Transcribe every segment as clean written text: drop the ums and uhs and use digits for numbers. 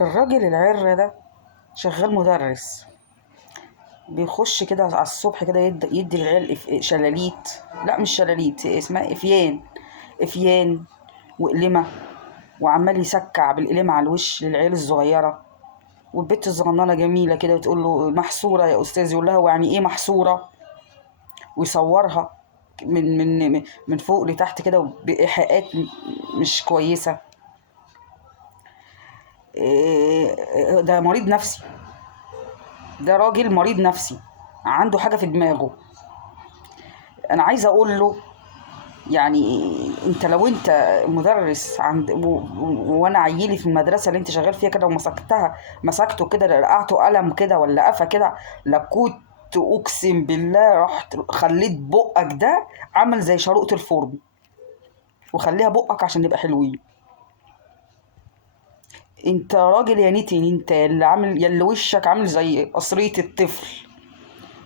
الراجل العرة ده شغال مدرس، بيخش كده على الصبح كده يدي للعيال شلاليت، لا مش شلاليت، اسمها افيان، افيان وقلمة، وعمال يسكع بالقلمة على الوش للعيال الصغيرة. والبت الصغننة جميلة كده تقول له محصورة يا أستاذ، يقول لها ويعني إيه محصورة، ويصورها من فوق لتحت كده بإيحاءات مش كويسة. ده مريض نفسي، ده راجل مريض نفسي، عنده حاجة في دماغه. أنا عايزة أقول له يعني انت لو انت مدرس عند وانا عيلي في المدرسه اللي انت شغال فيها كده مسكته كده رقعته قلم كده ولا قفا كده، لكنت اقسم بالله رحت خليت بقك ده عمل زي شروقة الفرن، وخليها بقك عشان نبقى حلوين. انت راجل يا نتن، انت اللي عامل يا اللي وشك عامل زي قصرية الطفل،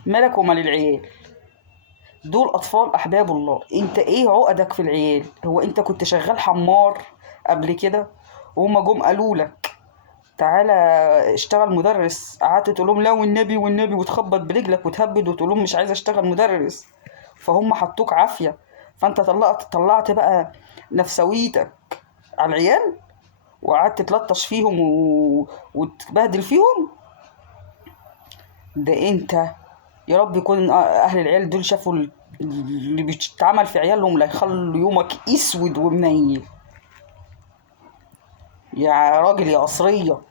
مالك ومال العيال؟ دول أطفال أحباب الله. أنت إيه عقدك في العيال؟ هو أنت كنت شغال حمار قبل كده وهما جم قالوا لك تعالى اشتغل مدرس، قعدت تقول لهم لا والنبي والنبي وتخبط برجلك وتهبد وتقول لهم مش عايزة اشتغل مدرس، فهم حطوك عافية، فأنت طلعت بقى نفسويتك على العيال وقعدت تلطش فيهم وتبهدل فيهم. ده أنت يا رب يكون اهل العيال دول شافوا اللي بيتعمل في عيالهم لا يخلوا يومك اسود ومنيل. يا راجل يا قصريه،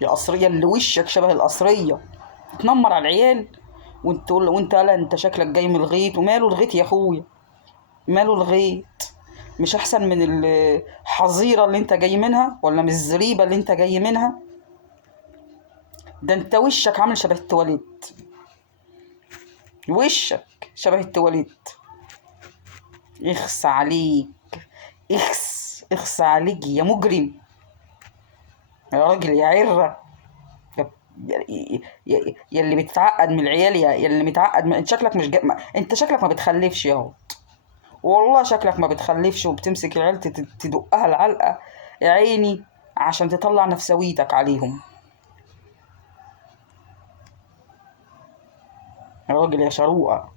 يا قصريه اللي وشك شبه القصريه، تنمر على العيال وانت تقول له وانت لا انت شكلك جاي من الغيط. وماله الغيط يا اخويا، ماله الغيط؟ مش احسن من الحظيره اللي انت جاي منها، ولا من الزريبه اللي انت جاي منها؟ ده انت وشك عامل شبه التواليت، وشك شبه التواليت. اخس عليك، اخس عليك يا مجرم، يا راجل يا عرة، يا اللي بتتعقد من العيال، يا اللي متعقد من... انت شكلك مش انت شكلك ما بتخلفش ياهو، والله شكلك ما بتخلفش، وبتمسك العيال تدقها العلقة يا عيني عشان تطلع نفسويتك عليهم. يا راجل يا شروقة.